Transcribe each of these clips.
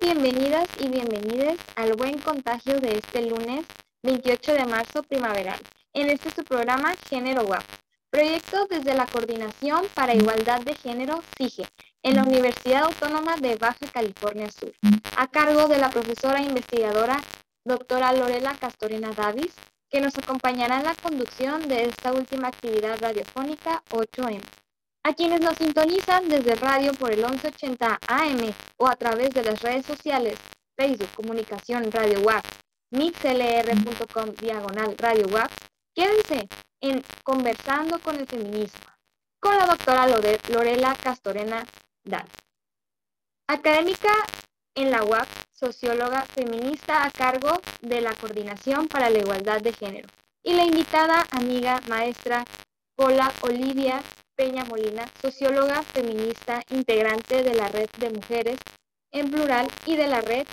bienvenidas y bienvenides al buen contagio de este lunes 28 de marzo primaveral, en este su programa Género UAP, proyecto desde la Coordinación para Igualdad de Género, CIGE, en la Universidad Autónoma de Baja California Sur, a cargo de la profesora investigadora doctora Lorela Castorena Davis, que nos acompañará en la conducción de esta última actividad radiofónica 8M. A quienes nos sintonizan desde radio por el 1180 AM o a través de las redes sociales Facebook Comunicación Radio WAP, mixlr.com/Radio WAP, quédense en Conversando con el Feminismo, con la doctora Lorela Castorena Davis. Académica en la UAP, socióloga feminista a cargo de la Coordinación para la Igualdad de Género, y la invitada amiga maestra Paula Olivia Peña Molina, socióloga feminista, integrante de la Red de Mujeres en Plural y de la Red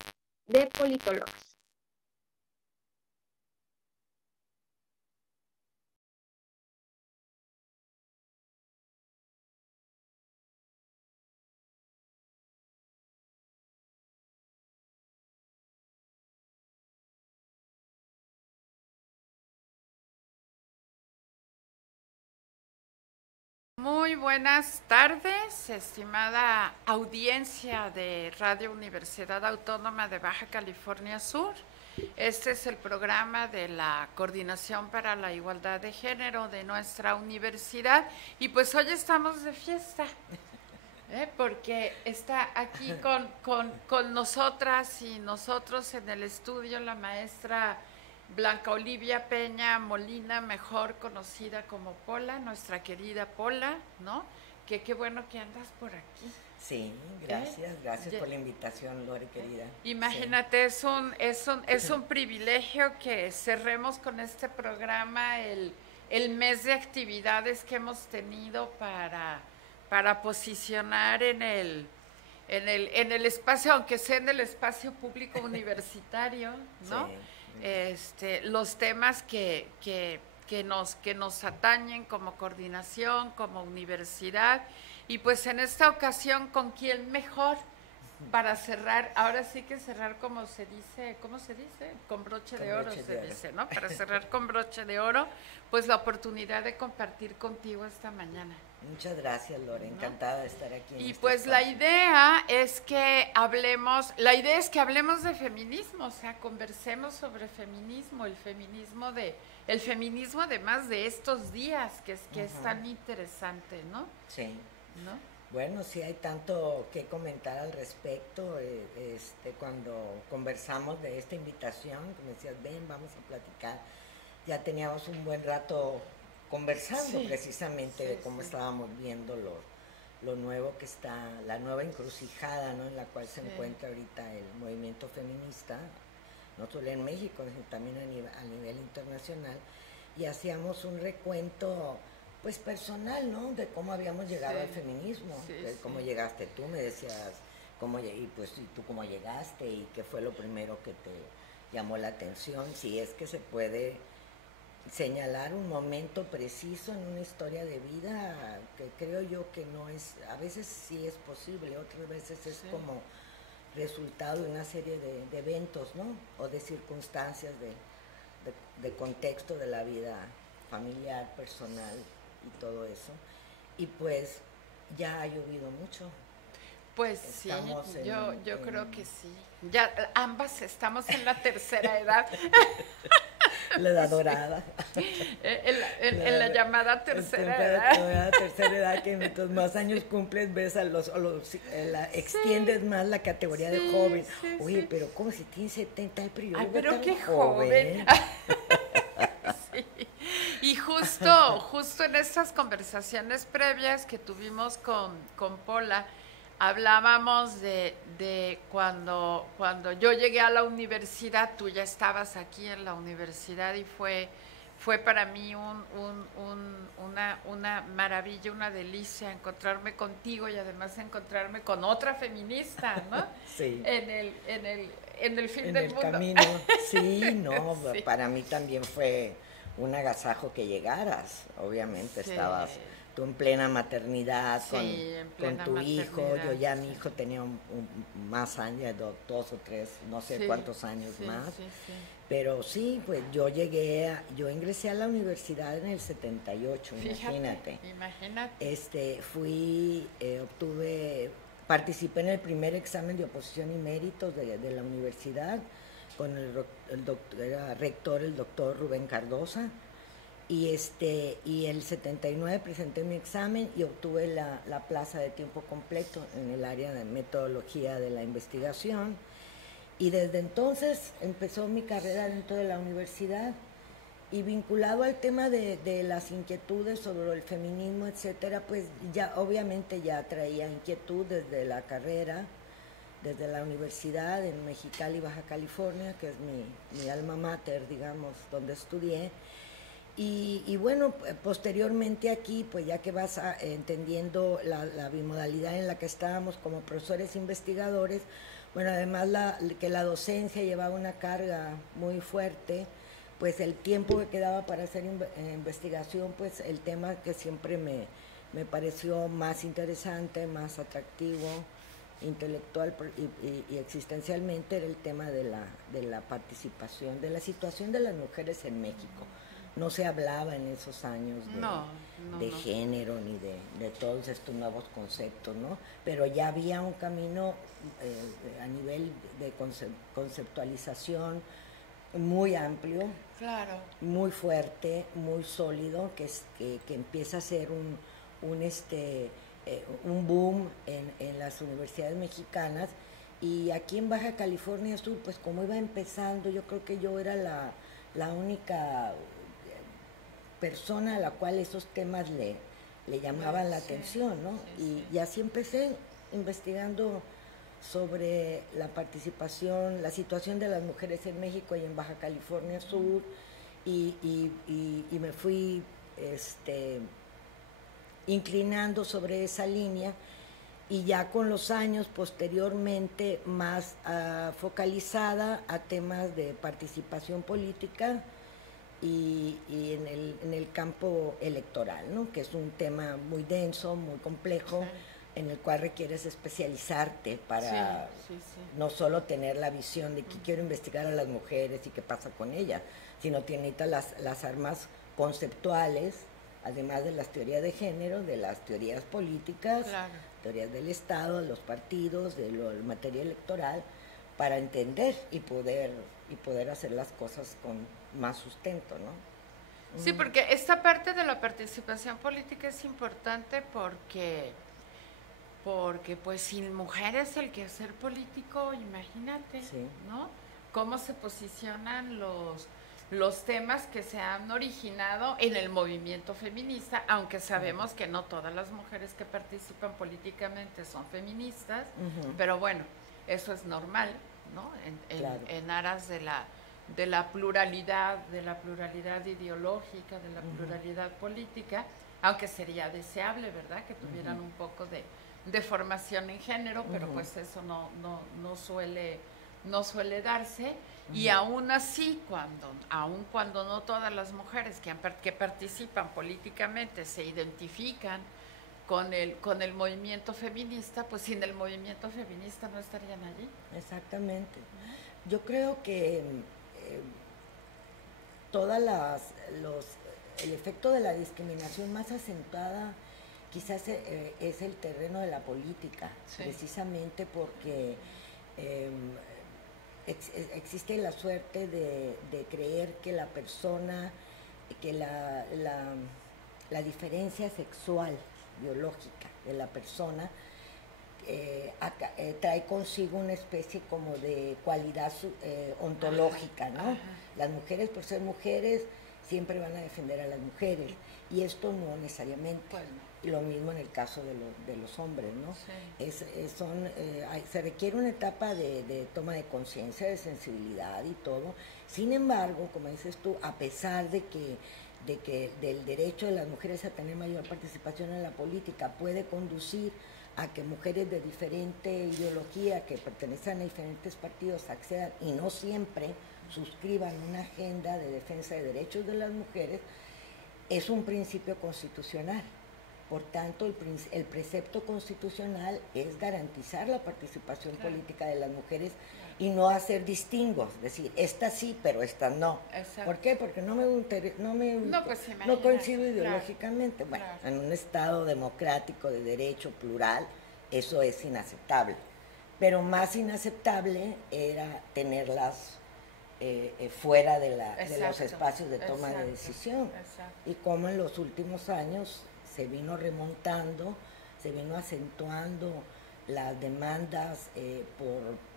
de Politólogas. Muy buenas tardes, estimada audiencia de Radio Universidad Autónoma de Baja California Sur. Este es el programa de la Coordinación para la Igualdad de Género de nuestra universidad y pues hoy estamos de fiesta, porque está aquí con nosotras y nosotros en el estudio la maestra Blanca Olivia Peña Molina, mejor conocida como Pola, nuestra querida Pola, ¿no? Que qué bueno que andas por aquí. Sí, gracias por la invitación, Lore, querida. Imagínate, sí. es un privilegio que cerremos con este programa el mes de actividades que hemos tenido para posicionar en el espacio, aunque sea en el espacio público universitario, ¿no? Sí. Los temas que nos atañen como coordinación, como universidad, y pues en esta ocasión, ¿con quién mejor para cerrar? Ahora sí que cerrar como se dice, ¿cómo se dice? Con broche de oro se dice, ¿no? Para cerrar con broche de oro, pues la oportunidad de compartir contigo esta mañana. Muchas gracias, Lore, encantada de estar aquí. Y pues espacio. La idea es que hablemos de feminismo, o sea, conversemos sobre feminismo, el feminismo además de estos días, que es tan interesante, ¿no? Sí. ¿No? Bueno, sí hay tanto que comentar al respecto. Cuando conversamos de esta invitación, que me decías, ven, vamos a platicar, ya teníamos un buen rato conversando precisamente de cómo estábamos viendo lo nuevo que está, la nueva encrucijada, ¿no?, en la cual se encuentra ahorita el movimiento feminista, no solo en México, sino también a nivel internacional, y hacíamos un recuento pues personal, ¿no?, de cómo habíamos llegado al feminismo, de cómo llegaste tú, me decías, y tú cómo llegaste y qué fue lo primero que te llamó la atención, si es que se puede señalar un momento preciso en una historia de vida, que creo yo que no es, a veces sí es posible, otras veces es como resultado de una serie de eventos, ¿no?, o de circunstancias de contexto de la vida familiar, personal y todo eso, y pues ya ha llovido mucho. Pues estamos yo creo que sí, ya ambas estamos en la tercera edad. La edad dorada. En la llamada tercera edad. La tercera edad, que mientras más años cumples, ves extiendes más la categoría de joven. Oye, pero ¿cómo si tiene 70 el periodo? Ay, pero qué joven. Sí. Y justo en estas conversaciones previas que tuvimos con Pola, hablábamos de cuando yo llegué a la universidad, tú ya estabas aquí en la universidad y fue para mí una maravilla, una delicia encontrarme contigo y además encontrarme con otra feminista, ¿no? Sí. En el fin del mundo. Camino. Sí, no, para mí también fue un agasajo que llegaras, obviamente estabas tú en plena maternidad, sí, con tu hijo, yo ya mi hijo tenía más años, 2 o 3, no sé cuántos años más, pero sí, pues yo ingresé a la universidad en el 78, Fíjate, imagínate. Participé en el primer examen de oposición y méritos de la universidad, con era rector el doctor Rubén Cardosa, y el 79 presenté mi examen y obtuve la plaza de tiempo completo en el área de metodología de la investigación, y desde entonces empezó mi carrera dentro de la universidad, y vinculado al tema de las inquietudes sobre el feminismo, etcétera, pues ya obviamente ya traía inquietud desde la carrera, desde la universidad en Mexicali, Baja California, que es mi alma mater, digamos, donde estudié. Y bueno, posteriormente aquí, pues ya que vas entendiendo la bimodalidad en la que estábamos como profesores investigadores, bueno, además que la docencia llevaba una carga muy fuerte, pues el tiempo que quedaba para hacer investigación, pues el tema que siempre me pareció más interesante, más atractivo, intelectual y existencialmente, era el tema de la participación, de la situación de las mujeres en México. No se hablaba en esos años de género ni de todos estos nuevos conceptos, ¿no? Pero ya había un camino a nivel de conceptualización muy amplio, claro, muy fuerte, muy sólido, que empieza a ser un boom en las universidades mexicanas. Y aquí en Baja California Sur, pues como iba empezando, yo creo que yo era la única persona a la cual esos temas le llamaban la atención, ¿no? Y así empecé investigando sobre la participación, la situación de las mujeres en México y en Baja California Sur, y me fui inclinando sobre esa línea, y ya con los años posteriormente más focalizada a temas de participación política y en el campo electoral, ¿no? Que es un tema muy denso, muy complejo, en el cual requieres especializarte para no solo tener la visión de que quiero investigar a las mujeres y qué pasa con ellas, sino tiene las armas conceptuales, además de las teorías de género, de las teorías políticas, teorías del Estado, de los partidos, de la materia electoral, para entender y poder hacer las cosas con más sustento, ¿no? Sí, porque esta parte de la participación política es importante porque pues sin mujeres el quehacer político, imagínate, ¿no? Cómo se posicionan los temas que se han originado en el movimiento feminista, aunque sabemos que no todas las mujeres que participan políticamente son feministas, pero bueno, eso es normal, ¿no? En aras de la pluralidad ideológica, de la pluralidad política, aunque sería deseable, ¿verdad?, que tuvieran un poco de formación en género, pero pues eso no suele darse. Y aún así, cuando no todas las mujeres que participan políticamente se identifican con el movimiento feminista, pues sin el movimiento feminista no estarían allí. Exactamente. Yo creo que el efecto de la discriminación más acentuada quizás es el terreno de la política, precisamente porque existe la suerte de creer que la persona, que la diferencia sexual, biológica de la persona trae consigo una especie como de cualidad ontológica, ¿no? Las mujeres, por ser mujeres, siempre van a defender a las mujeres, y esto no necesariamente. Y lo mismo en el caso de los hombres, ¿no? Se requiere una etapa de toma de conciencia, de sensibilidad y todo. Sin embargo, como dices tú, a pesar de que del derecho de las mujeres a tener mayor participación en la política puede conducir a que mujeres de diferente ideología, que pertenecen a diferentes partidos, accedan y no siempre suscriban una agenda de defensa de derechos de las mujeres, es un principio constitucional. Por tanto, el precepto constitucional es garantizar la participación política de las mujeres y no hacer distingos, es decir, esta sí, pero esta no. Exacto. ¿Por qué? Porque no coincido ideológicamente. Bueno, en un Estado democrático de derecho plural, eso es inaceptable. Pero más inaceptable era tenerlas fuera de los espacios de toma de decisión. Y como en los últimos años se vino remontando, se vino acentuando las demandas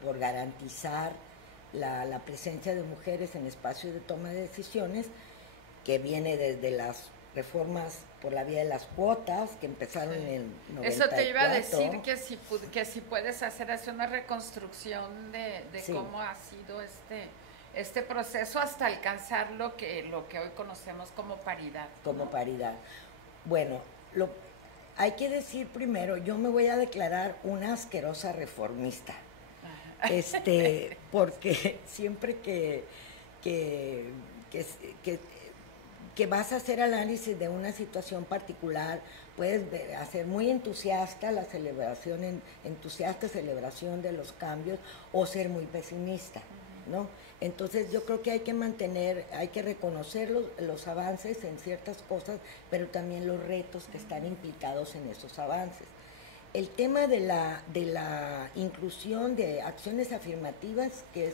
por garantizar la presencia de mujeres en espacios de toma de decisiones, que viene desde las reformas por la vía de las cuotas que empezaron en el 94. Eso te iba a decir, que si puedes hacer una reconstrucción de cómo ha sido este proceso hasta alcanzar lo que hoy conocemos como paridad. Como paridad. Bueno, hay que decir primero, yo me voy a declarar una asquerosa reformista. Porque siempre que vas a hacer análisis de una situación particular, puedes hacer muy entusiasta celebración de los cambios, o ser muy pesimista, ¿no? Entonces yo creo que hay que reconocer los avances en ciertas cosas, pero también los retos que están implicados en esos avances. El tema de la inclusión de acciones afirmativas, que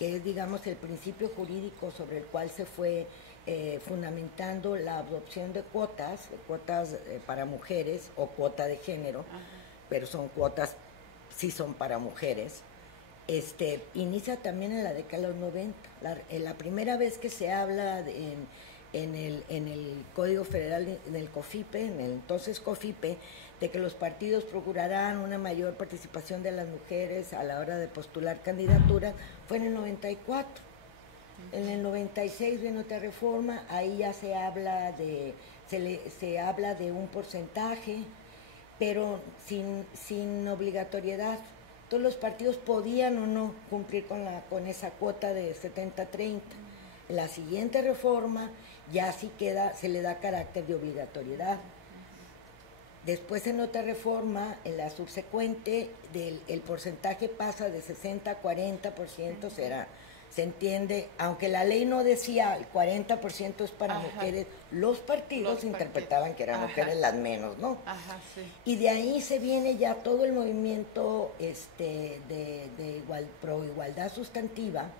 es digamos el principio jurídico sobre el cual se fue fundamentando la adopción de cuotas para mujeres, o cuota de género, pero son cuotas, sí son para mujeres. Inicia también en la década de los 90. La primera vez que se habla en el Código Federal, en el COFIPE, en el entonces COFIPE, de que los partidos procurarán una mayor participación de las mujeres a la hora de postular candidaturas, fue en el 94. En el 96 viene otra reforma, ahí ya se habla de un porcentaje, pero sin obligatoriedad. Todos los partidos podían o no cumplir con esa cuota de 70-30. La siguiente reforma ya sí se le da carácter de obligatoriedad. Después, en otra reforma, en la subsecuente, el porcentaje pasa de 60 a 40%, se entiende, aunque la ley no decía el 40% es para mujeres, los partidos interpretaban que eran mujeres las menos, ¿no? Y de ahí se viene ya todo el movimiento pro igualdad sustantiva,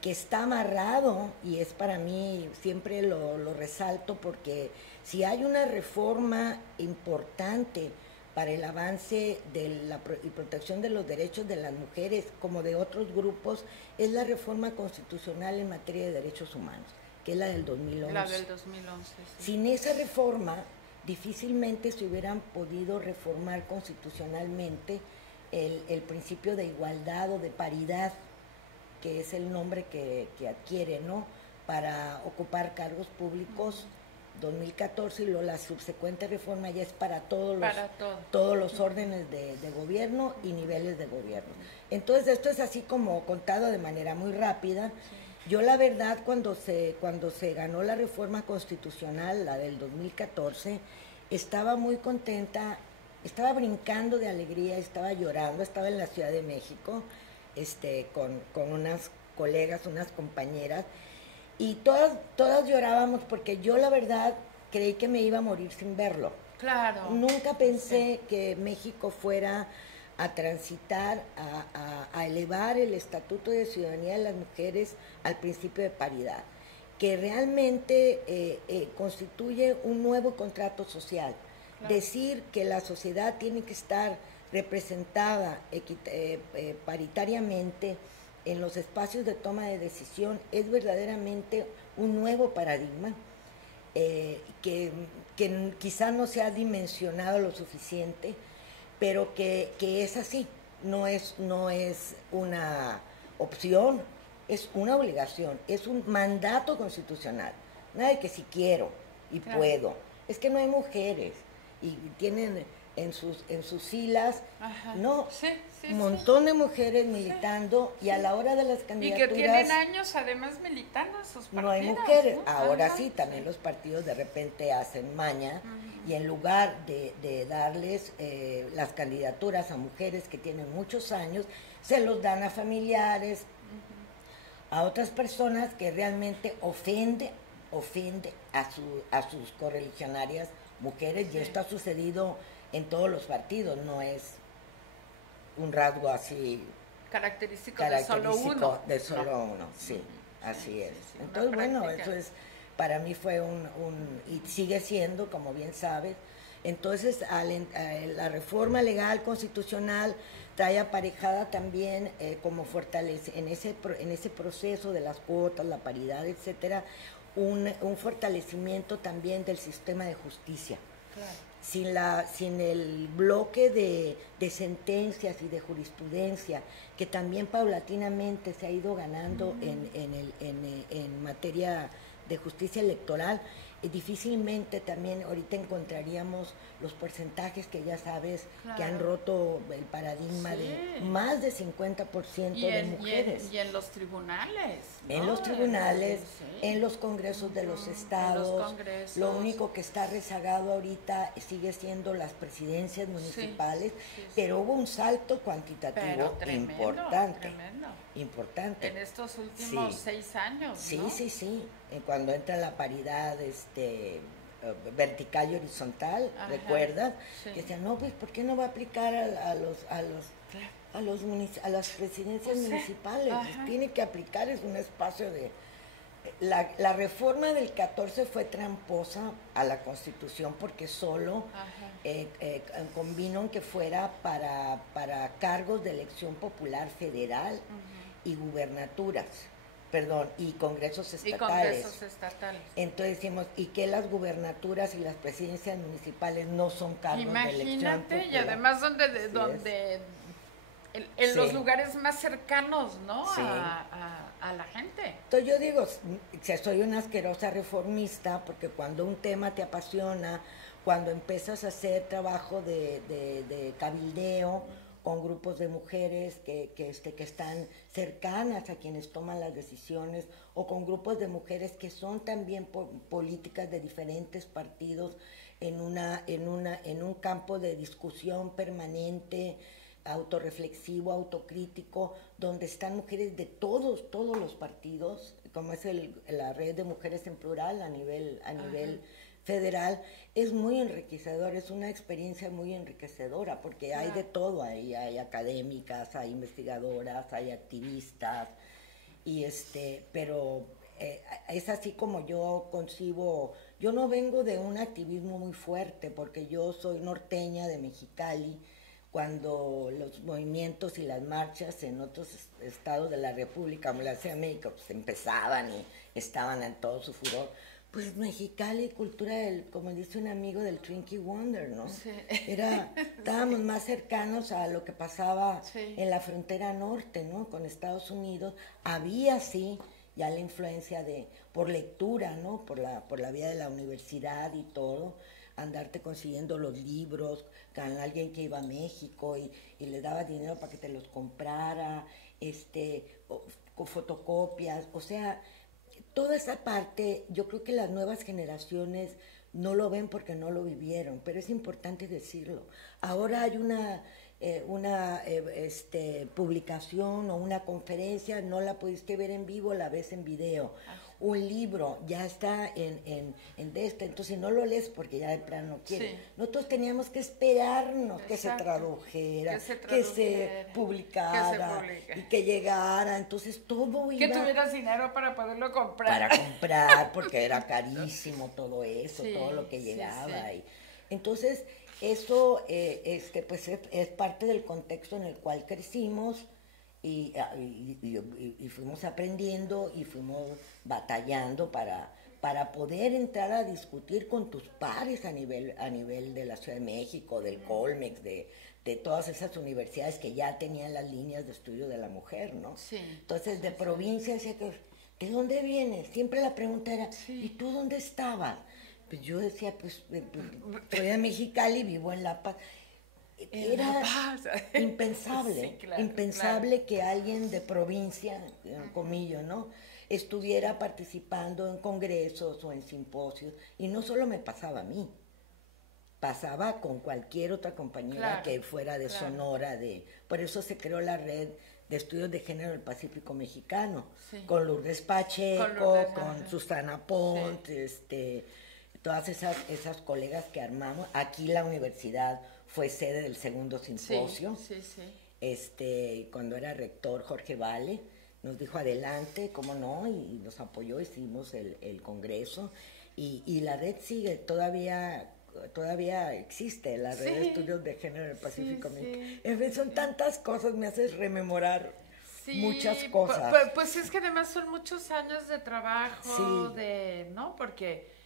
que está amarrado, y es para mí, siempre lo resalto, porque si hay una reforma importante para el avance y protección de los derechos de las mujeres como de otros grupos, es la reforma constitucional en materia de derechos humanos, que es la del 2011. La del 2011, sí. Sin esa reforma, difícilmente se hubieran podido reformar constitucionalmente el principio de igualdad o de paridad, que es el nombre que adquiere, ¿no?, para ocupar cargos públicos. 2014, y luego la subsecuente reforma ya es para todos los órdenes de gobierno y niveles de gobierno. Entonces esto es así como contado de manera muy rápida. Yo la verdad, cuando se ganó la reforma constitucional, la del 2014, estaba muy contenta, estaba brincando de alegría, estaba llorando, estaba en la Ciudad de México, con unas colegas, unas compañeras, y todas llorábamos, porque yo la verdad creí que me iba a morir sin verlo. Claro. Nunca pensé que México fuera a transitar, a elevar el Estatuto de Ciudadanía de las Mujeres al principio de paridad, que realmente constituye un nuevo contrato social. Claro. Decir que la sociedad tiene que estar representada paritariamente en los espacios de toma de decisión es verdaderamente un nuevo paradigma que quizá no se ha dimensionado lo suficiente, pero que es así, no es una opción, es una obligación, es un mandato constitucional. Nada de que si quiero y puedo, es que no hay mujeres y tienen en sus filas, Ajá. no, Sí, sí, un montón de mujeres militando, y a la hora de las Y candidaturas que tienen años además militando en sus partidos. no hay mujeres. ¿no? Ahora Ajá, sí, también los partidos de repente hacen maña, y en lugar de darles las candidaturas a mujeres que tienen muchos años, se los dan a familiares, a otras personas que realmente ofende a sus correligionarias mujeres, y esto ha sucedido en todos los partidos, no es un rasgo así característico de solo uno, sí, así es. Sí, Entonces, bueno, práctica. eso es, para mí fue y sigue siendo, como bien sabes. Entonces, la reforma legal constitucional trae aparejada también, como fortalece en ese proceso de las cuotas, la paridad, etcétera, un fortalecimiento también del sistema de justicia. Claro. Sin el bloque de sentencias y de jurisprudencia que también paulatinamente se ha ido ganando en materia de justicia electoral, difícilmente también ahorita encontraríamos los porcentajes que ya sabes, claro, que han roto el paradigma, sí, de más de 50% de mujeres. Y en los tribunales, ¿no? En los tribunales, sí, en los congresos de los estados. Lo único que está rezagado ahorita sigue siendo las presidencias municipales, sí, pero hubo un salto cuantitativo tremendo, importante. En estos últimos 6 años, sí, ¿no? Sí. Cuando entra la paridad vertical y horizontal, ajá, ¿recuerdas? Sí. Que decían, no, pues, ¿por qué no va a aplicar a las presidencias municipales? Pues, tiene que aplicar, es un espacio de... La reforma del 14 fue tramposa a la Constitución porque solo convino en que fuera para cargos de elección popular federal y gubernaturas. Y congresos estatales. Entonces decimos, ¿y qué las gubernaturas y las presidencias municipales no son cargos de elección popular? Y además donde en los lugares más cercanos, ¿no? Sí. A la gente. Entonces yo digo, soy una asquerosa reformista, porque cuando un tema te apasiona, cuando empiezas a hacer trabajo de cabildeo con grupos de mujeres que están cercanas a quienes toman las decisiones, o con grupos de mujeres que son también políticas de diferentes partidos, en un campo de discusión permanente, autorreflexivo, autocrítico, donde están mujeres de todos los partidos, como es la red de mujeres en plural a nivel federal, es muy enriquecedor, es una experiencia muy enriquecedora, porque hay de todo ahí, hay académicas, hay investigadoras, hay activistas, pero es así como yo concibo. Yo no vengo de un activismo muy fuerte, porque yo soy norteña de Mexicali, cuando los movimientos y las marchas en otros estados de la República, como la Ciudad de México, pues empezaban y estaban en todo su furor. Pues Mexicali, cultura como dice un amigo, del Twinkie Wonder, ¿no? Sí. Estábamos más cercanos a lo que pasaba en la frontera norte, ¿no? Con Estados Unidos. Había, sí, ya la influencia por lectura, ¿no? Por la vía de la universidad y todo, andarte consiguiendo los libros, con alguien que iba a México y le daba dinero para que te los comprara, con fotocopias, o sea, toda esa parte. Yo creo que las nuevas generaciones no lo ven porque no lo vivieron, pero es importante decirlo. Ahora hay una publicación o una conferencia, no la pudiste ver en vivo, la ves en video. Un libro ya está entonces no lo lees porque ya de plano no quiere. Sí. Nosotros teníamos que esperarnos que se tradujera, que se publicara, y que llegara, entonces todo iba... Que tuvieras dinero para poderlo comprar. Para comprar, porque era carísimo todo eso, todo lo que llegaba. Y, entonces, eso pues es parte del contexto en el cual crecimos, y fuimos aprendiendo y fuimos batallando para poder entrar a discutir con tus pares a nivel de la Ciudad de México, del Colmex, de todas esas universidades que ya tenían las líneas de estudio de la mujer, ¿no? Sí. Entonces, de provincia decía que, ¿de dónde vienes? Siempre la pregunta era, ¿y tú dónde estabas? Pues yo decía, pues soy de Mexicali, vivo en La Paz. era impensable, Sí, claro, impensable que alguien de provincia, en comillo, ¿no? Estuviera participando en congresos o en simposios. Y no solo me pasaba a mí, pasaba con cualquier otra compañera que fuera de Sonora. Por eso se creó la red de estudios de género del Pacífico Mexicano, con Lourdes Pacheco, con Susana Pont, todas esas colegas que armamos. Aquí la universidad fue sede del segundo simposio. Cuando era rector Jorge Vale, nos dijo adelante, cómo no, y nos apoyó, hicimos el congreso, y la red sigue, todavía existe la red de estudios de género del Pacífico Mexicano. En fin, son tantas cosas, me haces rememorar muchas cosas. Pues es que además son muchos años de trabajo, ¿no? Porque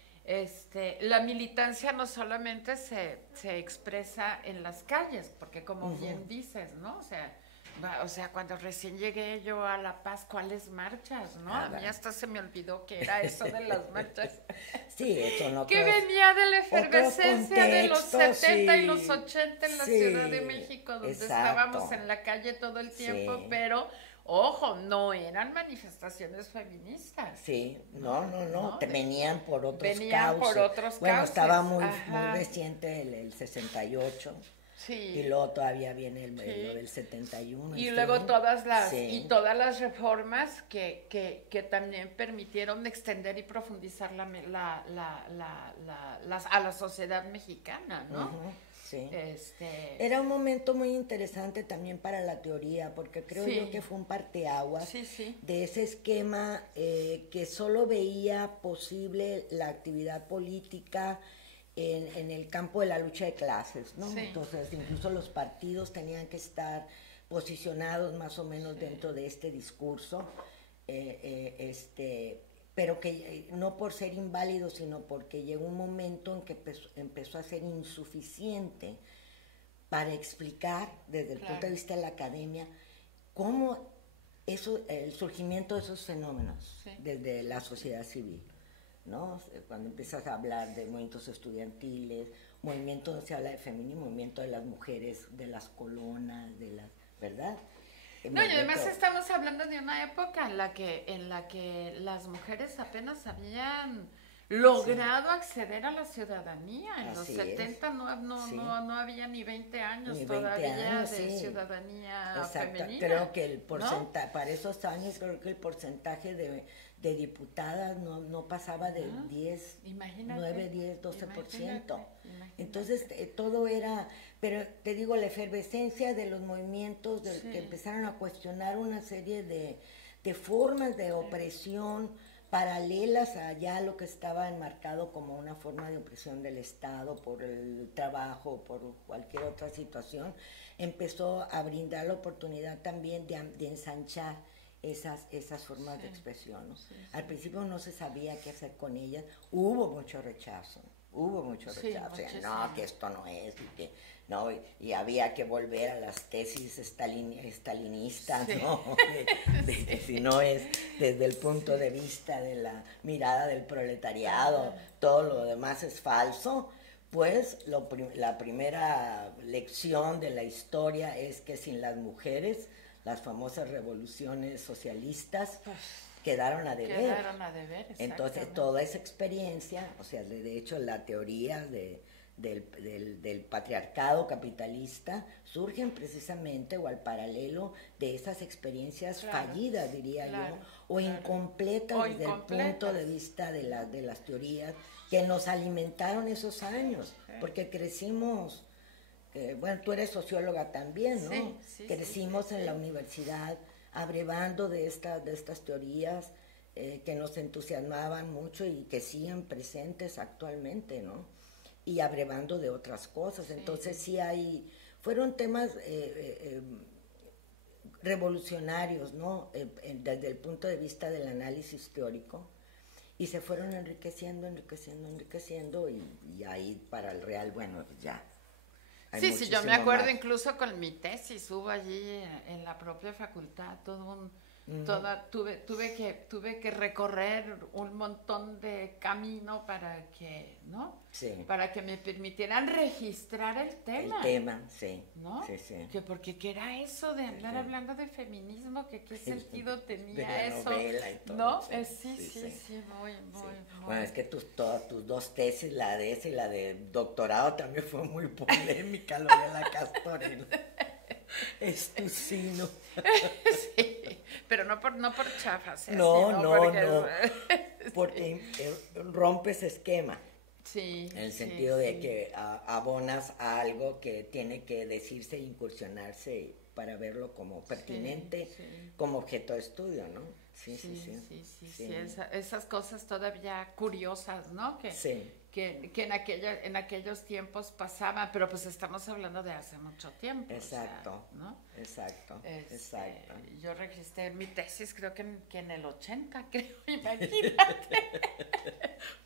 la militancia no solamente se expresa en las calles, porque como bien dices, ¿no? O sea, cuando recién llegué yo a La Paz, ¿cuáles marchas, no? A mí hasta se me olvidó que era eso de las marchas. Sí, eso no. Que venía de la efervescencia de los 70 y los 80 en la Ciudad de México, donde estábamos en la calle todo el tiempo, pero, ojo, no eran manifestaciones feministas. Sí, no. Venían por otros cauces. Bueno, estaba muy reciente el 68. Y luego todavía viene lo del 71. Y luego todas las reformas que también permitieron extender y profundizar a la sociedad mexicana, ¿no? Era un momento muy interesante también para la teoría, porque creo yo que fue un parteaguas de ese esquema que solo veía posible la actividad política en el campo de la lucha de clases, ¿no? Entonces, incluso los partidos tenían que estar posicionados más o menos dentro de este discurso, pero que no por ser inválido, sino porque llegó un momento en que empezó a ser insuficiente para explicar desde el punto de vista de la academia cómo el surgimiento de esos fenómenos desde la sociedad civil, ¿no? Cuando empiezas a hablar de movimientos estudiantiles, movimiento donde se habla de feminismo, movimiento de las mujeres, de las colonas, ¿verdad? No, y además estamos hablando de una época en la que las mujeres apenas habían logrado acceder a la ciudadanía. En los 70 no había ni 20 años todavía de ciudadanía femenina. Creo que el porcentaje, para esos años, creo que el porcentaje de diputadas no pasaba de 9, 10, 12%. Entonces, todo era, pero te digo, la efervescencia de los movimientos que empezaron a cuestionar una serie de formas de opresión paralelas a ya lo que estaba enmarcado como una forma de opresión del Estado por el trabajo, por cualquier otra situación, empezó a brindar la oportunidad también de ensanchar esas formas de expresión, ¿no? Al principio no se sabía qué hacer con ellas, hubo mucho rechazo, que esto no es, y que no, y había que volver a las tesis estalinistas, ¿no? De que si no es desde el punto de vista de la mirada del proletariado, todo lo demás es falso. Pues la primera lección de la historia es que sin las mujeres, las famosas revoluciones socialistas quedaron a deber. Entonces, toda esa experiencia, o sea, de hecho, la teoría del patriarcado capitalista surgen precisamente o al paralelo de esas experiencias fallidas, diría yo, o incompletas desde el punto de vista de las teorías que nos alimentaron esos años, porque crecimos. Bueno, tú eres socióloga también, ¿no? Crecimos en la universidad abrevando de estas teorías que nos entusiasmaban mucho y que siguen presentes actualmente, ¿no? Y abrevando de otras cosas. Entonces fueron temas revolucionarios, ¿no? Desde el punto de vista del análisis teórico, y se fueron enriqueciendo y ahí para el real, bueno, ya. Sí, yo me acuerdo incluso con mi tesis, hubo allí en la propia facultad todo Tuve que recorrer un montón de camino para que, ¿no? Sí. Para que me permitieran registrar el tema. El tema, sí. ¿No? Sí, sí. Que porque ¿qué era eso de andar hablando de feminismo? Que qué sentido tenía de la eso. Novela y todo, ¿no? Sí, Muy. Bueno, es que todas tus dos tesis, la de esa y la de doctorado, también fue muy polémica, lo de la Castorena. Es tu sino. Sí, pero no por chafas. No. Porque rompes esquema. Sí. En el sentido de que abonas a algo que tiene que decirse e incursionarse para verlo como pertinente, como objeto de estudio, ¿no? Sí. Esas cosas todavía curiosas, ¿no? Que en aquellos tiempos pasaban, pero pues estamos hablando de hace mucho tiempo. Exacto, o sea, ¿no? Exacto. Yo registré mi tesis creo que en el 80, creo, imagínate.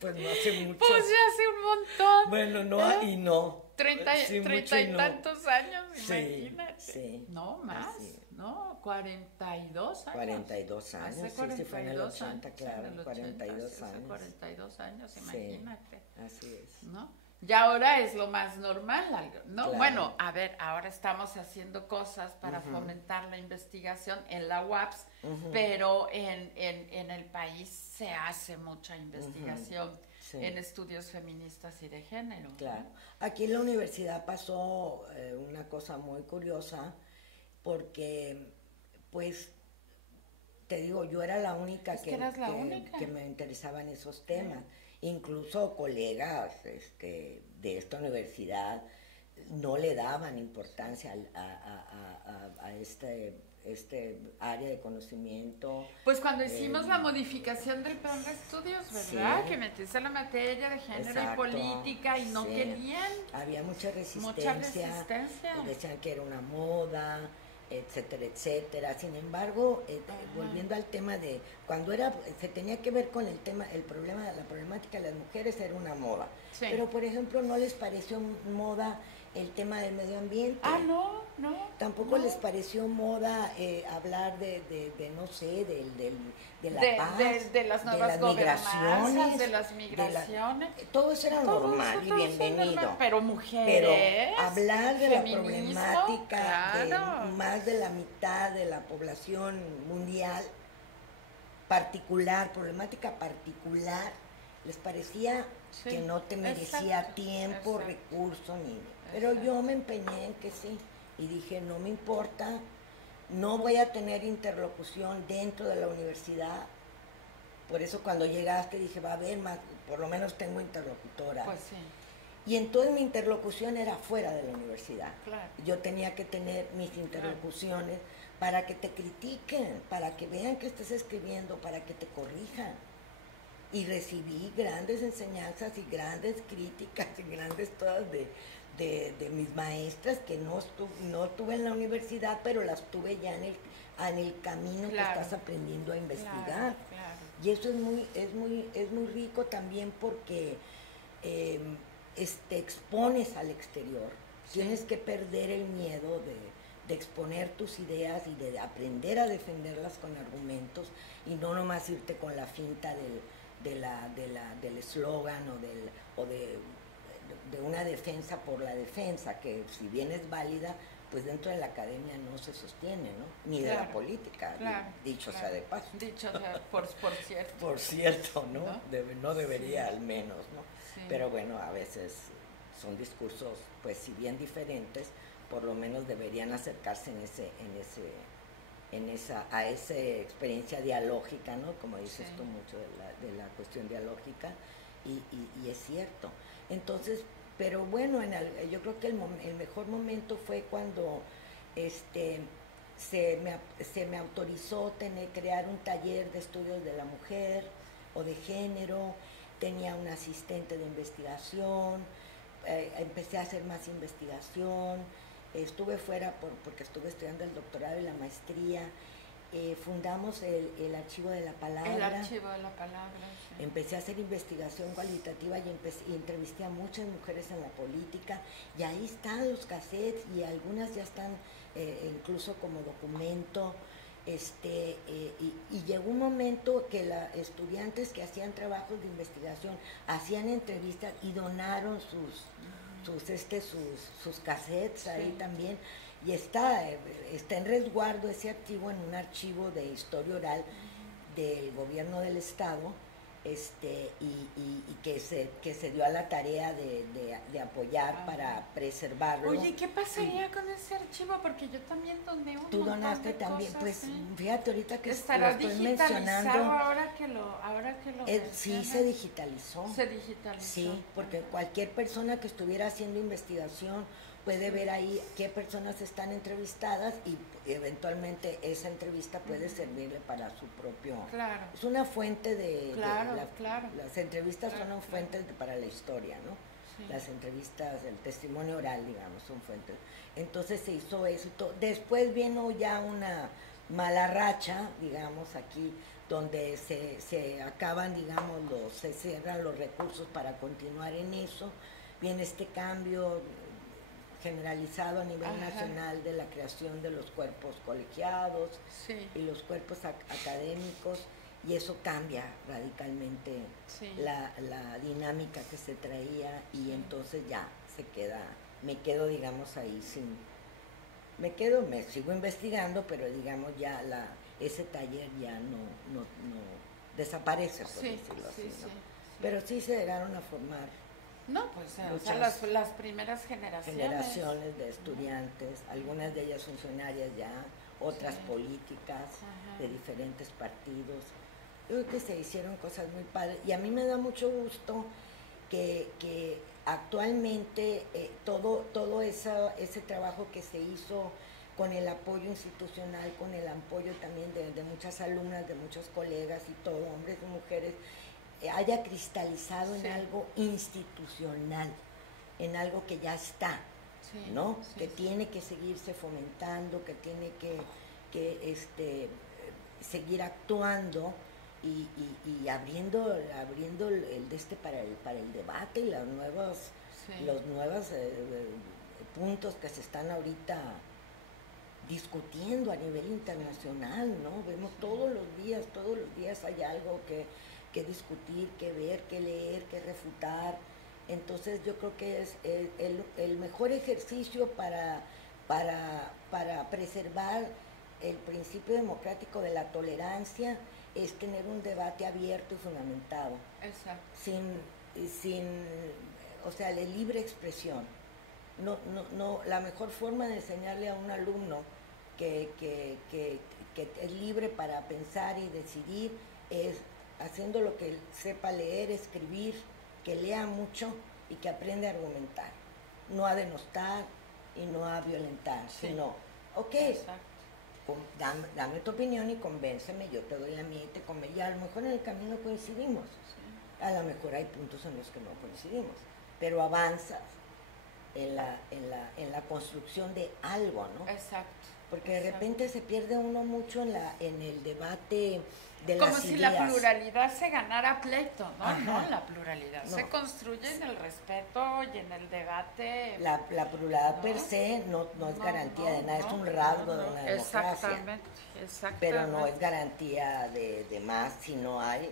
Pues no hace mucho. Pues ya hace un montón. Bueno, no, y no. 30 y tantos años, imagínate. Sí. No, más, ¿no? 42 años. 42 años, hace 42 sí, fue en el 80, claro, en el 42 hace años. 42 años, imagínate. Así es. ¿No? Ya ahora es lo más normal, ¿no? Claro. Bueno, a ver, ahora estamos haciendo cosas para fomentar la investigación en la UAPS, pero en el país se hace mucha investigación en estudios feministas y de género. Claro. Aquí en la universidad pasó una cosa muy curiosa, porque, pues, te digo, yo era la única que me interesaban esos temas. Incluso colegas de esta universidad no le daban importancia a este área de conocimiento. Pues cuando hicimos la modificación del plan de estudios, ¿verdad? Sí. Que metiste la materia de género Exacto, y política y no querían. Había mucha resistencia. Decían que era una moda, etcétera, etcétera. Sin embargo, volviendo al tema de cuando se tenía que ver con el tema, la problemática de las mujeres era una moda. Sí. Pero por ejemplo, no les pareció moda el tema del medio ambiente. No. Tampoco les pareció moda hablar de no sé, de la paz, de las nuevas gobernanzas, de las migraciones. Todo eso era normal y bienvenido. Normal, pero mujeres. Pero hablar de la problemática claro. de más de la mitad de la población mundial problemática particular, les parecía que no te merecía tiempo, recursos, pero yo me empeñé en que sí, y dije, no me importa, no voy a tener interlocución dentro de la universidad. Por eso cuando llegaste dije, va a haber más, por lo menos tengo interlocutora. Pues sí. Y entonces mi interlocución era fuera de la universidad. Claro. Yo tenía que tener mis interlocuciones para que te critiquen, para que vean que estás escribiendo, para que te corrijan. Y recibí grandes enseñanzas y grandes críticas y grandes todas de mis maestras que no tuve en la universidad, pero las tuve ya en el camino que estás aprendiendo a investigar. Claro. Y eso es muy rico también porque te expones al exterior. Sí. Tienes que perder el miedo de exponer tus ideas y de aprender a defenderlas con argumentos y no nomás irte con la finta del eslogan o de una defensa por la defensa, que si bien es válida, pues dentro de la academia no se sostiene, ¿no? Ni de la política, dicho sea de paso. Dicho sea, por cierto. Por cierto, ¿no? No debería al menos, ¿no? Sí. Pero bueno, a veces son discursos, pues si bien diferentes, por lo menos deberían acercarse a esa experiencia dialógica, ¿no? Como dices tú mucho de la cuestión dialógica, y es cierto. Entonces, pero bueno, yo creo que el mejor momento fue cuando se me autorizó crear un taller de estudios de la mujer o de género, tenía un asistente de investigación, empecé a hacer más investigación, estuve fuera porque estuve estudiando el doctorado y la maestría. Fundamos el Archivo de la Palabra. El Archivo de la Palabra, sí. Empecé a hacer investigación cualitativa y entrevisté a muchas mujeres en la política, y ahí están los cassettes y algunas ya están incluso como documento. y llegó un momento que estudiantes que hacían trabajos de investigación hacían entrevistas y donaron sus cassettes ahí también, y está en resguardo ese archivo en un archivo de historia oral del gobierno del estado, y que se dio a la tarea de apoyar para preservarlo. Oye, ¿qué pasaría con ese archivo? Porque yo también doné un Tú montón donaste de también, cosas, pues ¿sí? fíjate ahorita que estará lo estoy digitalizado mencionando. ahora que lo Sí, se digitalizó. Se digitalizó. Sí, porque cualquier persona que estuviera haciendo investigación puede ver ahí qué personas están entrevistadas y eventualmente esa entrevista puede servirle para su propio... Claro. Es una fuente de... Claro. Las entrevistas son una fuente para la historia, ¿no? Sí. Las entrevistas, el testimonio oral, digamos, son fuentes. Entonces se hizo eso. Después vino ya una mala racha, digamos, aquí, donde se acaban, digamos, se cierran los recursos para continuar en eso. Viene este cambio generalizado a nivel nacional de la creación de los cuerpos colegiados y los cuerpos académicos, y eso cambia radicalmente la dinámica que se traía, y entonces ya me quedo digamos ahí me sigo investigando, pero digamos ya ese taller ya no desaparece, por decirlo así, ¿no? Pero sí se llegaron a formar las primeras generaciones de estudiantes, algunas de ellas funcionarias ya, otras políticas de diferentes partidos. Yo creo que se hicieron cosas muy padres, y a mí me da mucho gusto que actualmente todo ese trabajo que se hizo con el apoyo institucional, con el apoyo también de muchas alumnas, de muchos colegas y todo, hombres y mujeres, haya cristalizado en algo institucional, en algo que ya está, ¿no? Que tiene que seguirse fomentando, que tiene que seguir actuando y abriendo para el debate y los nuevos puntos que se están ahorita discutiendo a nivel internacional, ¿no? Vemos todos los días hay algo que discutir, que ver, que leer, que refutar. Entonces yo creo que es el mejor ejercicio para preservar el principio democrático de la tolerancia, es tener un debate abierto y fundamentado. Exacto. O sea, de libre expresión. No, la mejor forma de enseñarle a un alumno que es libre para pensar y decidir es haciendo lo que sepa leer, escribir, que lea mucho y que aprenda a argumentar, no a denostar y no a violentar, sino, dame tu opinión y convénceme, yo te doy la mía y te convenzo, y a lo mejor en el camino coincidimos, a lo mejor hay puntos en los que no coincidimos, pero avanzas en la construcción de algo, ¿no? Exacto. Porque de repente se pierde uno mucho en el debate de las ideas. Como si la pluralidad se ganara pleito, ¿no? No, la pluralidad se construye en el respeto y en el debate. La pluralidad per se no es garantía de nada, es un rasgo de una democracia. Exactamente. Pero no es garantía de más si no hay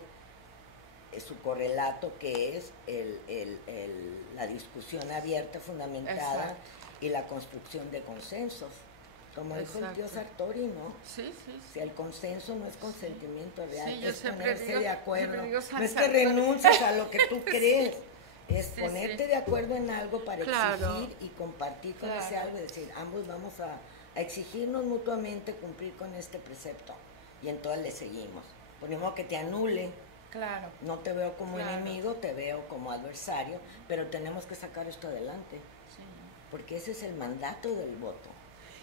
su correlato, que es la discusión abierta, fundamentada, y la construcción de consensos. Como dijo el tío Sartori, ¿no? Sí. Si el consenso no es consentimiento real, es ponerse de acuerdo. No es que renuncies a lo que tú crees, es ponerte de acuerdo en algo para exigir y compartir con ese algo, y decir, ambos vamos a exigirnos mutuamente cumplir con este precepto, y entonces le seguimos. Ponemos que te anule. Claro. No te veo como enemigo, te veo como adversario, pero tenemos que sacar esto adelante, porque ese es el mandato del voto.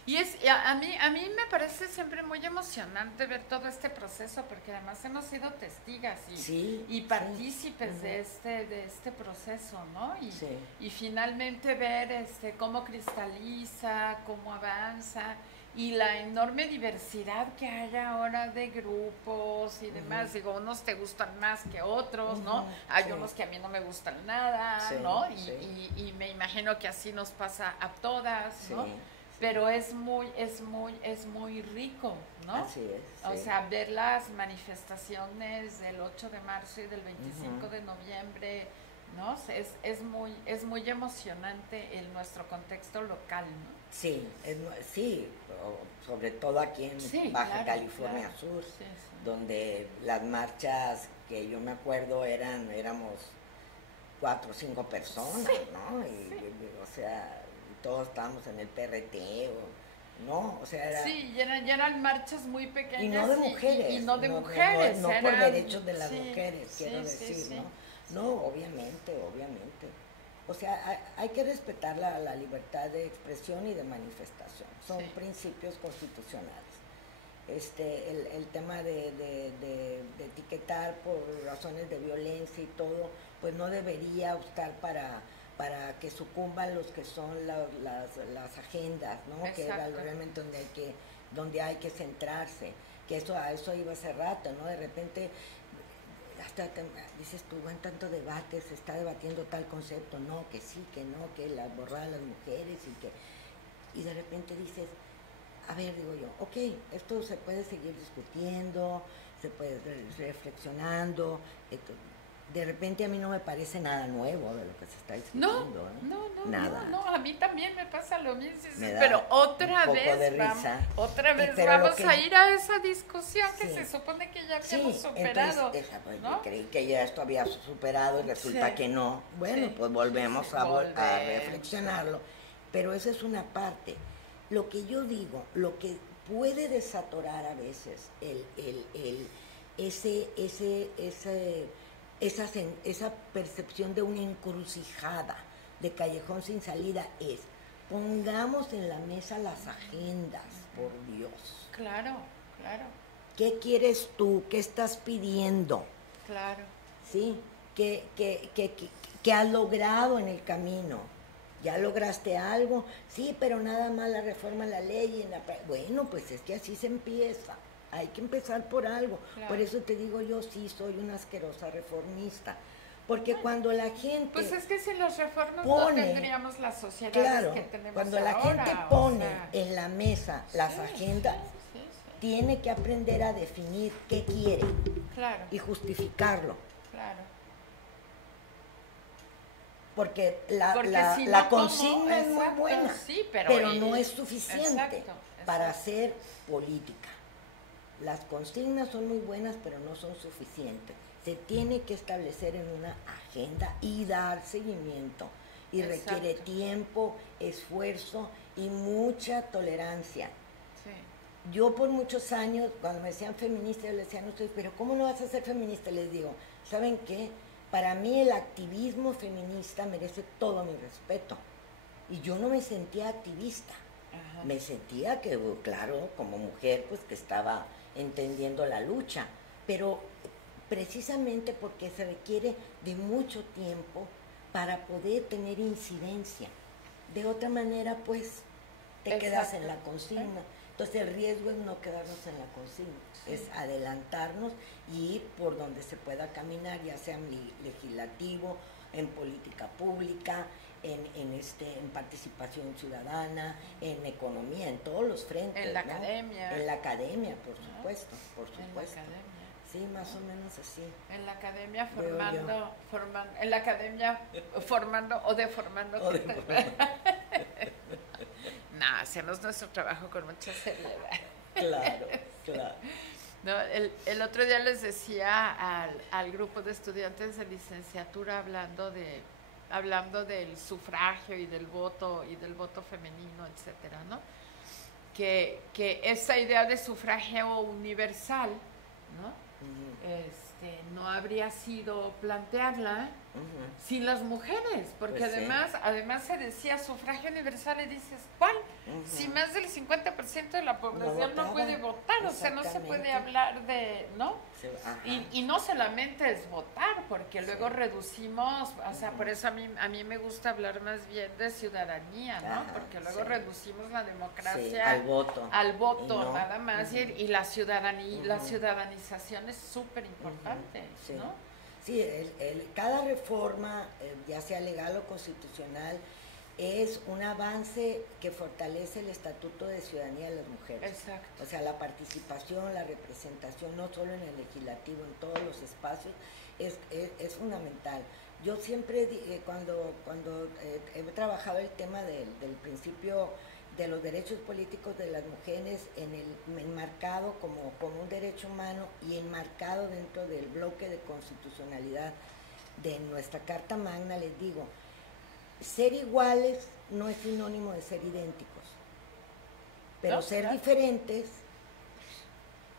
Y a mí me parece siempre muy emocionante ver todo este proceso, porque además hemos sido testigas y partícipes de este proceso, ¿no? Y finalmente ver cómo cristaliza, cómo avanza, y la enorme diversidad que hay ahora de grupos y demás. Digo, unos te gustan más que otros, ¿no? Hay unos que a mí no me gustan nada, ¿no? Y me imagino que así nos pasa a todas, ¿no? Pero es muy rico, ¿no? Así es. O sí. sea, ver las manifestaciones del 8 de marzo y del 25 de noviembre, ¿no? Es muy emocionante en nuestro contexto local, ¿no? Sí, sí, sobre todo aquí en Baja California Sur, sí. donde las marchas que yo me acuerdo éramos 4 o 5 personas, ¿no? O sea, todos estábamos en el PRT, ¿no? O sea, era... Sí, y eran marchas muy pequeñas. Y no de mujeres. Y no de mujeres. No por derechos de las mujeres, quiero decir, ¿no? Sí. No, obviamente. O sea, hay que respetar la libertad de expresión y de manifestación. Son principios constitucionales. El tema de etiquetar por razones de violencia y todo, pues no debería optar para que sucumban los que son las agendas, ¿no? Exacto. Que era realmente donde hay que centrarse, que a eso iba hace rato, ¿no? De repente hasta dices tú, en tanto debate, se está debatiendo tal concepto, no, que sí, que no, que la borrada de las mujeres y de repente dices, a ver, digo yo, ok, esto se puede seguir discutiendo, se puede reflexionando, de repente a mí no me parece nada nuevo de lo que se está discutiendo. No, a mí también me pasa lo mismo, pero otra vez vamos a ir a esa discusión que se supone que ya habíamos superado. Entonces, ¿no? Yo creí que ya esto había superado y resulta que no. Bueno, pues volvemos a reflexionarlo, pero esa es una parte. Lo que yo digo, lo que puede desatorar a veces esa percepción de una encrucijada, de callejón sin salida, es pongamos en la mesa las agendas, por Dios. Claro. ¿Qué quieres tú? ¿Qué estás pidiendo? Claro. ¿Sí? ¿Qué has logrado en el camino? ¿Ya lograste algo? Sí, pero nada más la reforma en la ley. Bueno, pues es que así se empieza. Hay que empezar por algo. Claro. Por eso te digo, yo sí soy una asquerosa reformista. Porque cuando la gente... Pues es que sin las reformas no tendríamos la sociedad que tenemos cuando ahora. La gente pone en la mesa las agendas, tiene que aprender a definir qué quiere y justificarlo. Claro. Porque la consigna es muy buena, pero no es suficiente para hacer política. Las consignas son muy buenas, pero no son suficientes. Se tiene que establecer en una agenda y dar seguimiento. Y requiere tiempo, esfuerzo y mucha tolerancia. Sí. Yo por muchos años, cuando me decían feminista, yo les decía, no soy, pero ¿cómo no vas a ser feminista? Les digo, ¿saben qué? Para mí el activismo feminista merece todo mi respeto. Y yo no me sentía activista. Ajá. Me sentía que, claro, como mujer, pues que estaba entendiendo la lucha. Pero precisamente porque se requiere de mucho tiempo para poder tener incidencia. De otra manera, pues, te quedas en la consigna. Entonces el riesgo es no quedarnos en la consigna, es adelantarnos y ir por donde se pueda caminar, ya sea en legislativo, en política pública, en participación ciudadana, en economía, en todos los frentes. En la academia. En la academia, por supuesto. En la academia. Sí, más o menos así. En la academia formando o deformando. No, hacemos nuestro trabajo con mucha seriedad. Claro. No, el otro día les decía al grupo de estudiantes de licenciatura hablando del sufragio y del voto femenino, etcétera, ¿no? Que esa idea de sufragio universal, ¿no? No habría sido plantearla sin las mujeres, porque pues además se decía sufragio universal y dices, ¿cuál? Si más del 50% de la población no puede votar, o sea, no se puede hablar de, ¿no? Y no solamente es votar, porque luego reducimos, o sea, por eso a mí me gusta hablar más bien de ciudadanía, ¿no? Porque luego reducimos la democracia al voto nada más, y la ciudadanía, la ciudadanización es súper importante, ¿no? Sí, cada reforma, ya sea legal o constitucional, es un avance que fortalece el Estatuto de Ciudadanía de las Mujeres. Exacto. O sea, la participación, la representación, no solo en el legislativo, en todos los espacios, es fundamental. Yo siempre, cuando he trabajado el tema del principio de los derechos políticos de las mujeres enmarcado como un derecho humano y enmarcado dentro del bloque de constitucionalidad de nuestra Carta Magna, les digo, ser iguales no es sinónimo de ser idénticos, pero no, ser diferentes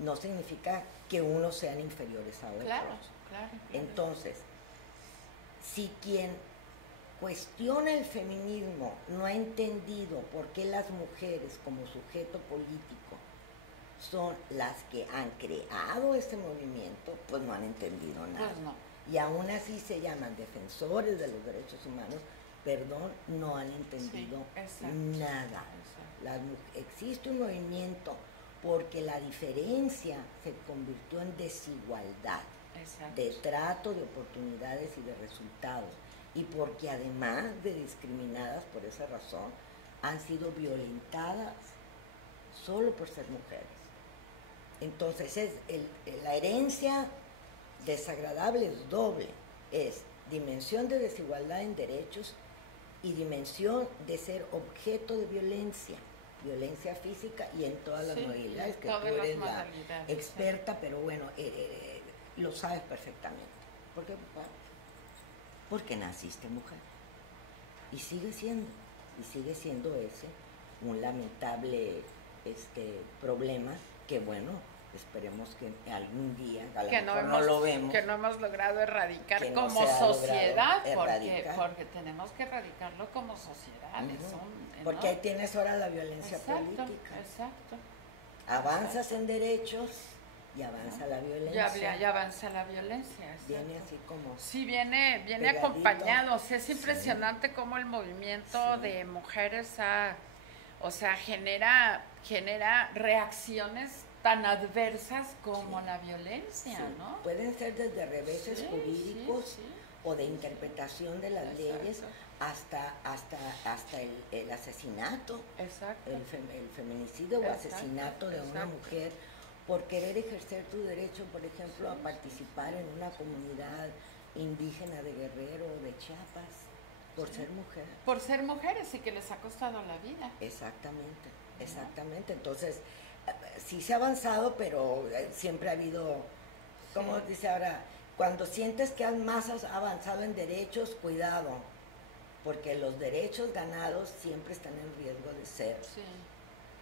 no significa que unos sean inferiores a otros. Claro. Entonces, si quien cuestiona el feminismo no ha entendido por qué las mujeres como sujeto político son las que han creado este movimiento, pues no han entendido nada. Pues no. Y aún así se llaman defensores de los derechos humanos, perdón, no han entendido nada. Existe un movimiento porque la diferencia se convirtió en desigualdad. Exacto. De trato, de oportunidades y de resultados, y porque además de discriminadas por esa razón, han sido violentadas solo por ser mujeres. Entonces la herencia desagradable es doble, es dimensión de desigualdad en derechos y dimensión de ser objeto de violencia física y en todas las modalidades, que tú eres la experta, pero bueno, lo sabes perfectamente. ¿Por qué? Porque naciste mujer. Y sigue siendo ese un lamentable problema que, bueno, esperemos que algún día, a lo mejor no lo vemos. Que no hemos logrado erradicar no como sociedad, porque tenemos que erradicarlo como sociedad. Porque ahí tienes ahora la violencia política. Exacto. Avanzas en derechos y avanza la violencia. Ya avanza la violencia. Viene así como... Sí, viene acompañado. O sea, es impresionante cómo el movimiento de mujeres genera reacciones tan adversas como la violencia, ¿no? Pueden ser desde reveses jurídicos o de interpretación de las leyes hasta el asesinato, el feminicidio o asesinato de una mujer por querer ejercer tu derecho, por ejemplo, a participar en una comunidad indígena de Guerrero o de Chiapas, por ser mujer. Por ser mujeres y que les ha costado la vida. Exactamente. Entonces, sí se ha avanzado, pero siempre ha habido, como dice ahora, cuando sientes que has avanzado en derechos, cuidado, porque los derechos ganados siempre están en riesgo de ser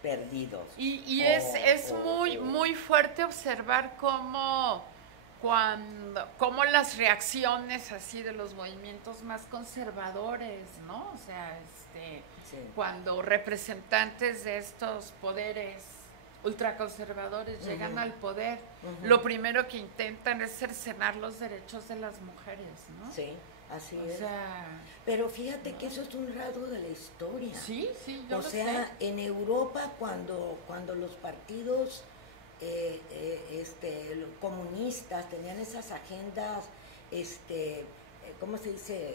perdidos. Y es muy fuerte observar cómo las reacciones así de los movimientos más conservadores, ¿no? O sea, cuando representantes de estos poderes ultraconservadores llegan al poder, lo primero que intentan es cercenar los derechos de las mujeres, ¿no? Sí, así es. Pero fíjate que eso es un rasgo de la historia. Sí, yo lo sé. O sea, en Europa cuando los partidos los comunistas tenían esas agendas, ¿cómo se dice?,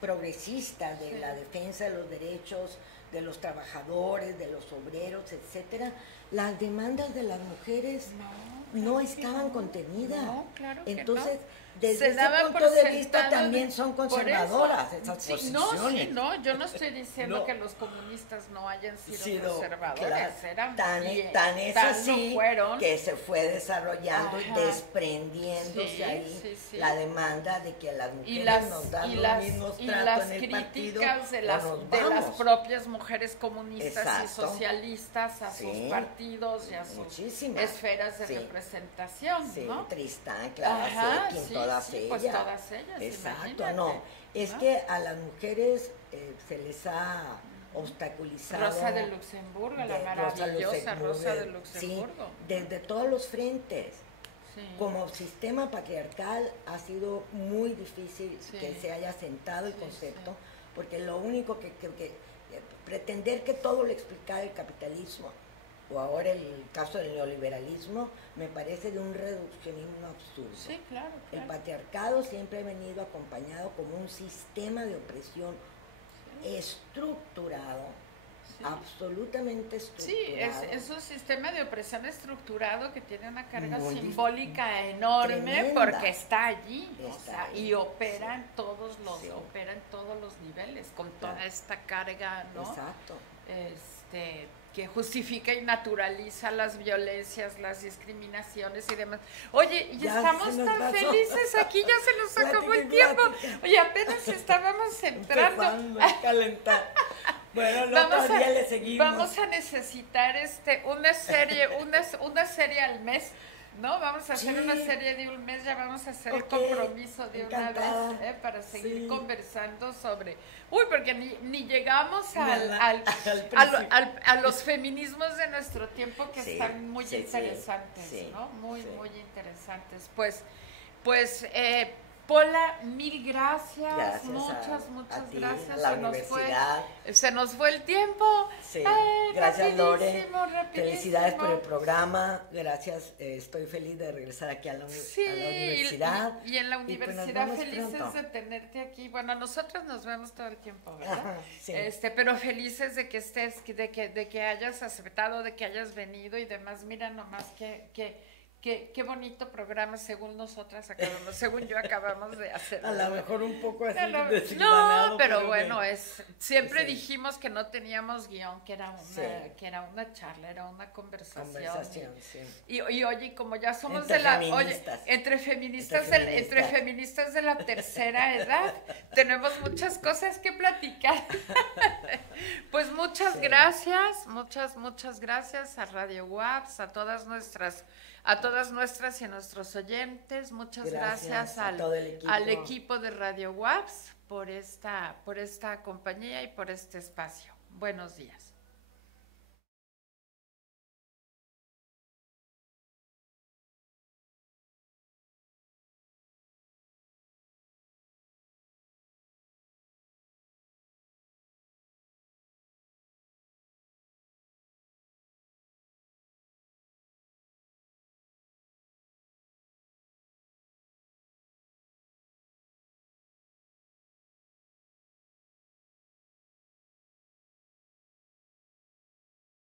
progresistas de la defensa de los derechos de los trabajadores, de los obreros, etcétera, las demandas de las mujeres no estaban contenidas. No, claro que entonces, no. desde ese punto de vista también son conservadoras esas posiciones. Yo no estoy diciendo que los comunistas no hayan sido conservadores, tan así que se fue desarrollando y desprendiéndose la demanda de que a las mujeres nos dan los mismos tratos en el partido, de las propias mujeres comunistas y socialistas a sus partidos y a sus esferas de representación, ¿no? Tristán, Clara Zetkin, todas ellas. Pues todas ellas, exacto, imagínate, no. Es que a las mujeres se les ha obstaculizado. Rosa de Luxemburgo, la maravillosa Rosa de Luxemburgo. Sí, desde todos los frentes. Sí. Como sistema patriarcal ha sido muy difícil que se haya sentado el concepto, porque lo único que pretender que todo lo explicara el capitalismo, o ahora el caso del neoliberalismo, me parece de un reduccionismo absurdo. Sí, claro. El patriarcado siempre ha venido acompañado como un sistema de opresión estructurado, Sí. absolutamente estructurado. Sí, es un sistema de opresión estructurado que tiene una carga Muy simbólica enorme tremenda. porque está allí, o Está sea, ahí, y opera sí. en todos los, Sí. opera en todos los niveles, con toda Claro. esta carga, ¿no? Exacto. Que justifica y naturaliza las violencias, las discriminaciones y demás. Oye, y Ya estamos se nos tan pasó. felices aquí, ya se nos acabó el Plática y tiempo. plática. Oye, apenas estábamos entrando. Empezando a calentar. Bueno, el otro día le seguimos. Vamos a necesitar una serie al mes, ¿no? Vamos a hacer Sí. una serie de un mes, ya vamos a hacer el Ok, compromiso de encantada. una vez, para seguir Sí. conversando sobre... Uy, porque ni llegamos Al a los feminismos de nuestro tiempo que Sí, están muy sí, sí, interesantes, sí, ¿no? Muy, sí. muy interesantes. Pues, Pola, mil gracias, Gracias muchas a ti, gracias. a la universidad. Se nos fue el tiempo. Sí, Ay, gracias Lore, rapidísimo, rapidísimo. felicidades por el programa, gracias, estoy feliz de regresar aquí a la universidad. Y en la pues, nos universidad vemos felices pronto. de tenerte aquí. Bueno, nosotros nos vemos todo el tiempo, ¿verdad? Ajá, sí. Pero felices de que estés, de que hayas aceptado, de que hayas venido y demás. Mira nomás qué bonito programa según nosotras acabamos, según yo acabamos de hacer. A lo mejor un poco así No, desilvanado, pero bueno, siempre sí. dijimos que no teníamos guión, que era Sí. una charla, era una conversación. sí. Y oye, como ya somos Entre feministas. entre feministas de la tercera edad, tenemos muchas cosas que platicar. Pues muchas Sí. gracias, muchas gracias a Radio WAPS, a todas nuestras y a nuestros oyentes. Muchas gracias a todo el equipo. al equipo de Radio WAPS por esta compañía y por este espacio. Buenos días.